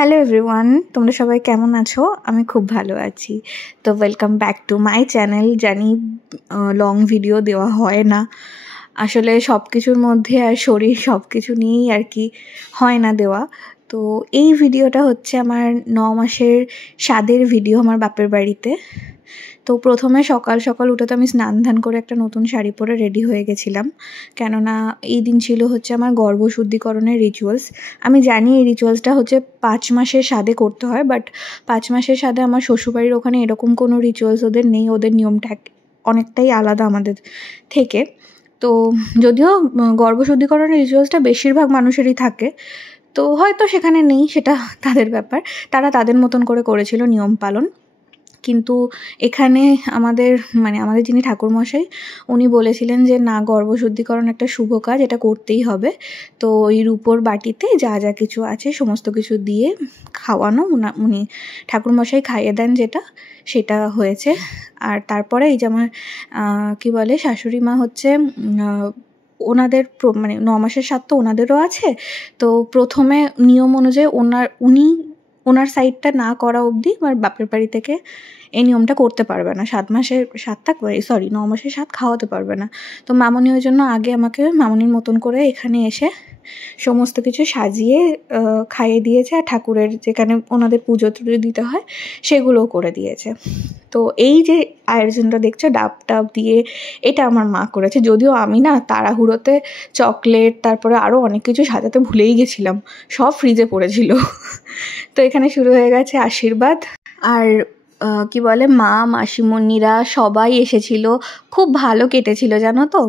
Hello everyone, তোমরা সবাই কেমন আছো? আমি খুব ভালো আছি। তো welcome back to my channel. জানি লং ভিডিও দেওয়া হয় না, আসলে সব কিছুর মধ্যে আর শরীর সব কিছু নিয়েই আর কি হয় না দেওয়া। তো এই ভিডিওটা হচ্ছে আমার 9 মাসের স্বাদের ভিডিও আমার বাপের বাড়িতে। তো প্রথমে সকাল সকাল উঠে তো আমি স্নান ধান করে একটা নতুন শাড়ি পরে রেডি হয়ে গেছিলাম, কেননা এই দিন ছিল হচ্ছে আমার গর্ভশুদ্ধিকরণের রিচুয়ালস। আমি জানি এই রিচুয়ালসটা হচ্ছে 5 মাসের স্বাদে করতে হয়, বাট 5 মাসের স্বাদে আমার শ্বশুরবাড়ির ওখানে এরকম কোনো রিচুয়ালস ওদের নেই। ওদের নিয়মটা অনেকটাই আলাদা আমাদের থেকে। তো যদিও গর্ভশুদ্ধিকরণের রিচুয়ালসটা বেশিরভাগ মানুষেরই থাকে, তো হয়তো সেখানে নেই, সেটা তাদের ব্যাপার। তারা তাদের মতন করে করেছিল নিয়ম পালন। কিন্তু এখানে আমাদের যিনি ঠাকুরমশাই, উনি বলেছিলেন যে না, গর্ভশুদ্ধিকরণ একটা শুভ কাজ, এটা করতেই হবে। তো ওই রূপোর বাটিতে যা যা কিছু আছে সমস্ত কিছু দিয়ে খাওয়ানো, উনি ঠাকুরমশাই খাইয়ে দেন, সেটা হয়েছে। আর তারপরে এই যে আমার কী বলে শাশুড়ি মা হচ্ছে, ওনাদের 9 মাসের স্বাদ তো ওনাদেরও আছে। তো প্রথমে নিয়ম অনুযায়ী ওনার সাইডটা না করা অবধি আমার বাপের বাড়ি থেকে এই নিয়মটা করতে পারবে না। 9 মাসের স্বাদ খাওয়াতে পারবে না। তো মামনি ওই জন্য আগে আমাকে মামনির মতন করে এখানে এসে সমস্ত কিছু সাজিয়ে খাইয়ে দিয়েছে, আর ঠাকুরের যেখানে ওনাদের পুজো টুজো দিতে হয় সেগুলোও করে দিয়েছে। তো এই যে আয়োজনটা দেখছো ডাব টাব দিয়ে, এটা আমার মা করেছে। যদিও আমি না তাড়াহুড়োতে চকলেট তারপরে আরও অনেক কিছু সাজাতে ভুলেই গেছিলাম, সব ফ্রিজে পড়েছিল। তো এখানে শুরু হয়ে গেছে আশীর্বাদ। আর কি বলে, মা মাসিমণিরা সবাই এসেছিল, খুব ভালো কেটেছিল জানো তো।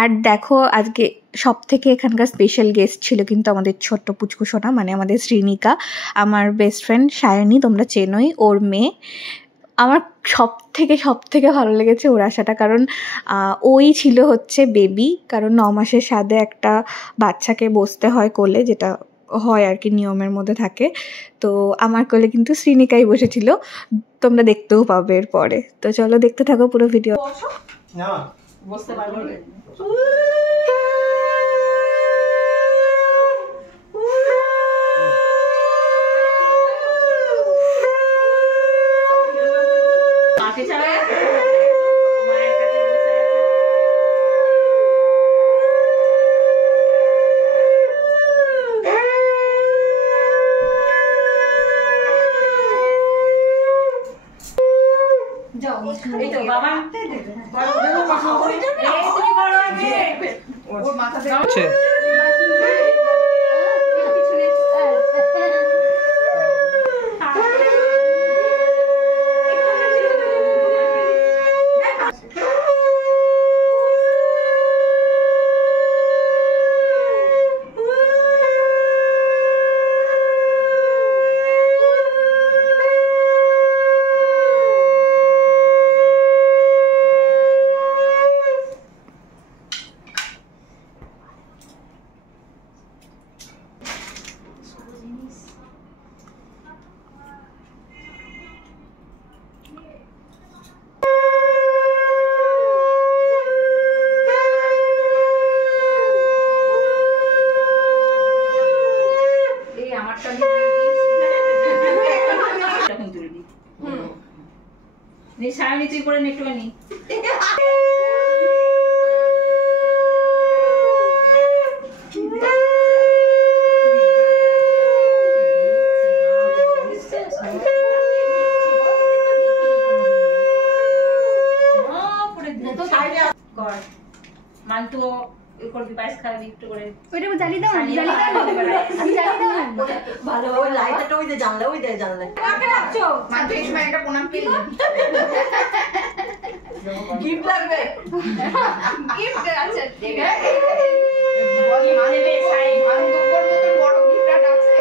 আর দেখো আজকে সব থেকে এখানকার স্পেশাল গেস্ট ছিল কিন্তু আমাদের ছোট্ট পুচকু সোনা, আমাদের শ্রীনিকা, আমার বেস্ট ফ্রেন্ড সায়নী, তোমরা চেনোই, ওর মেয়ে। আমার সব থেকে ভালো লেগেছে ওর আসাটা, কারণ ওই ছিল হচ্ছে বেবি। কারণ 9 মাসের স্বাদে একটা বাচ্চাকে বসতে হয় কোলে, যেটা হয় আর কি নিয়মের মধ্যে থাকে। তো আমার কোলে কিন্তু শ্রীনিকাই বসেছিল, তোমরা দেখতেও পাবে এরপরে। তো চলো দেখতে থাকো পুরো ভিডিও। বসতে পারবো সায়নী, তুই করে নে একটুখানি। মান্তু করবি, পায়েস খাবি একটু করে। ওইটা জ্বালিয়ে দাও, ভালোভাবে লাইটটা ওই দে, জানলা কাকে রাখছো? মান্তু এই সময় একটা প্রণাম কি গিফট লাগবে, গিফট আছে, ঠিক আছে। মানে রে সাই মান্তু কোন মতন বড় গিফট আছে।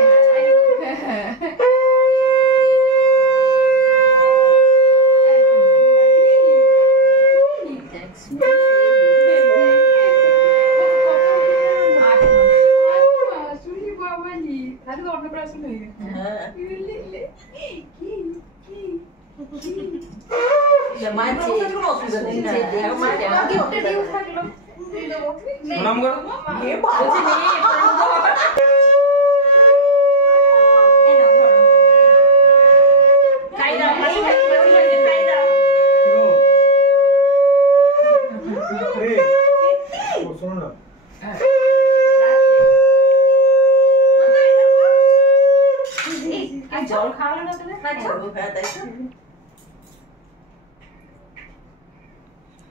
জল খাওয়ালো না তুমি?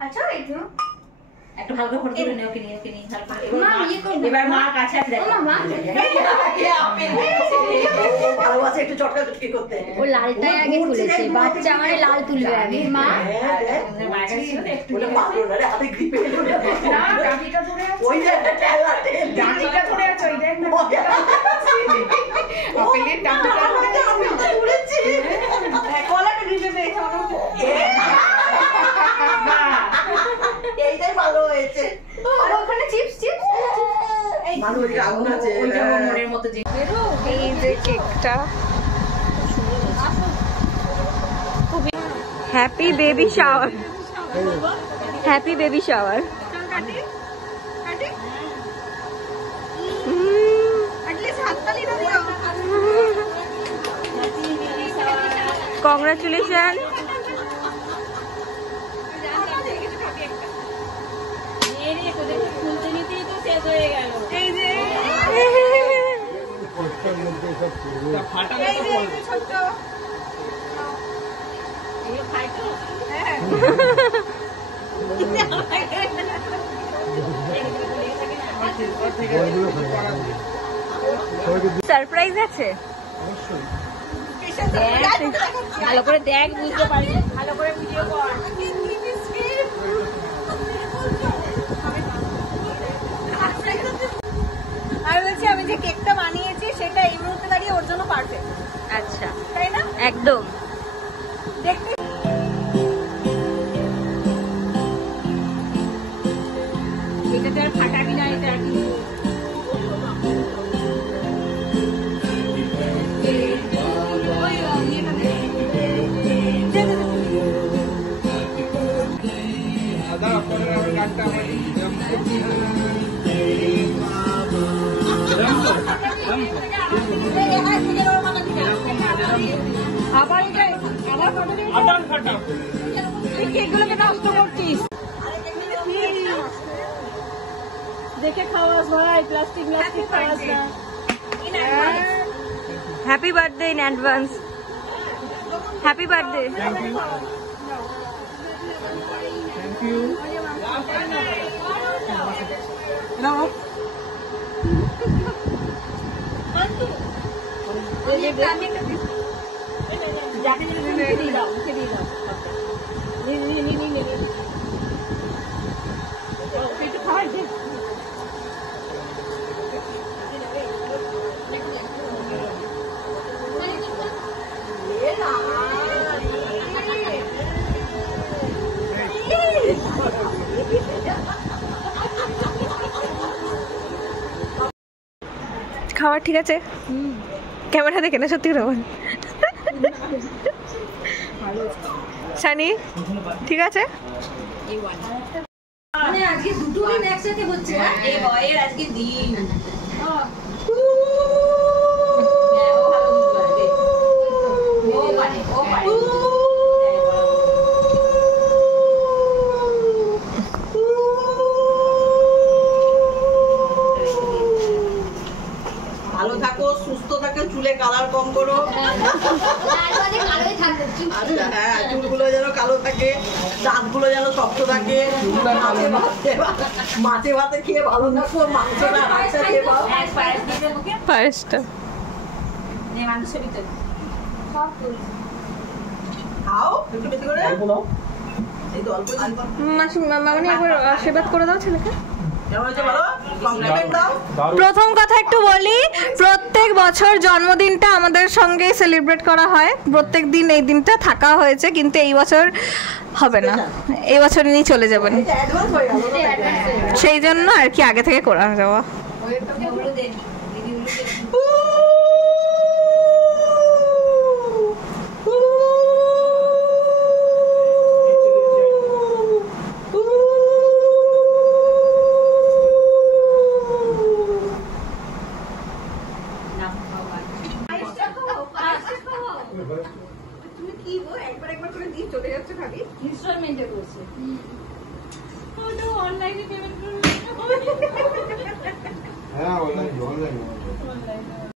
আচ্ছা একটু একটু ভালো করে ফটো তুলে নিও, ওকে নিয়ে এবার মা কাছে আছে দেখো। ভালোবাসে একটু চটকা চটকি করতে। ও লালটাই আগে তুলেছে, বাচ্চা মানে লাল তুলবে আগে। মা মায়ের কাছে ছিল একটু বলে পাগল না রে, হাতে গ্রিপে না ডাঁটিটা ধরে আছে, ওই যে ঠেলা ঠেল ডাঁটিটা ধরে আছে, ওই দেখ না আপেলের ডাঁটিটা উড়েছে। কলাটা গ্রিপে পেয়েছে এইটাই ভালো হয়েছে। আর ওখানে চিপস মানুষের আগুন আছে। ওইটা মনের মতো যে এই যে কেকটা happy baby shower, happy baby shower. Congratulation. এই যে সারপ্রাইজ আছে, ভালো করে দেখ, বুঝতে পারি, ভালো করে ভিডিও কর। আমি বলছি আমি যে কেকটা বানিয়েছি সেটা এই মুহূর্তে দাঁড়িয়ে ওর জন্য পারফেক্ট। আচ্ছা তাই না? একদম। দেখতে এটাতে আর ফাটাবি না, এটা আর কি আবার কেকগুলোকে নষ্ট করছিস, দেখে খাওয়াস ভাই, প্লাস্টিক খাওয়াস না। Happy birthday in advance, happy birthday. Thank you. খাবার ঠিক আছে? ক্যামেরা দেখে না, সত্যি করে বল। সানি ঠিক আছে? মানে আজকে দুটো দিন একসাথে হচ্ছে। এই বয়ের আজকে দিন ভালো থাকো, সুস্থ থাকো, চুলে কালার কম করো। আচ্ছা হ্যাঁ, চুলগুলো যেন কালো থাকে, দাঁতগুলো যেন শক্ত থাকে, মাছে ভাতে খেয়ে ভালো থাকো, মাংসটা হাঁসটা খেয়ে পাও। পায়েসটা খাও একটু বেশি করে। এই তো অল্প মামনি একবার আশীর্বাদ করে দাও ছেলেকে। কেমন হয়েছে বলো, কমপ্লিমেন্ট দাও। প্রথম কথা একটু বলি, প্রত্যেক বছর জন্মদিনটা আমাদের সঙ্গে সেলিব্রেট করা হয়, প্রত্যেক দিন এই দিনটা থাকা হয়েছে, কিন্তু এই বছর হবে না, এই বছর নিয়ে চলে যাবেন, এটা অ্যাডভান্স হয়ে গেল না? সেই জন্য আর কি আগে থেকে করা যাওয়া। তুমি কি গো, একবার একবার করে দিয়ে চলে যাচ্ছে খালি। ইনস্টলমেন্টে করছে। অনলাইনে পেমেন্ট করবে। হ্যাঁ অনলাইন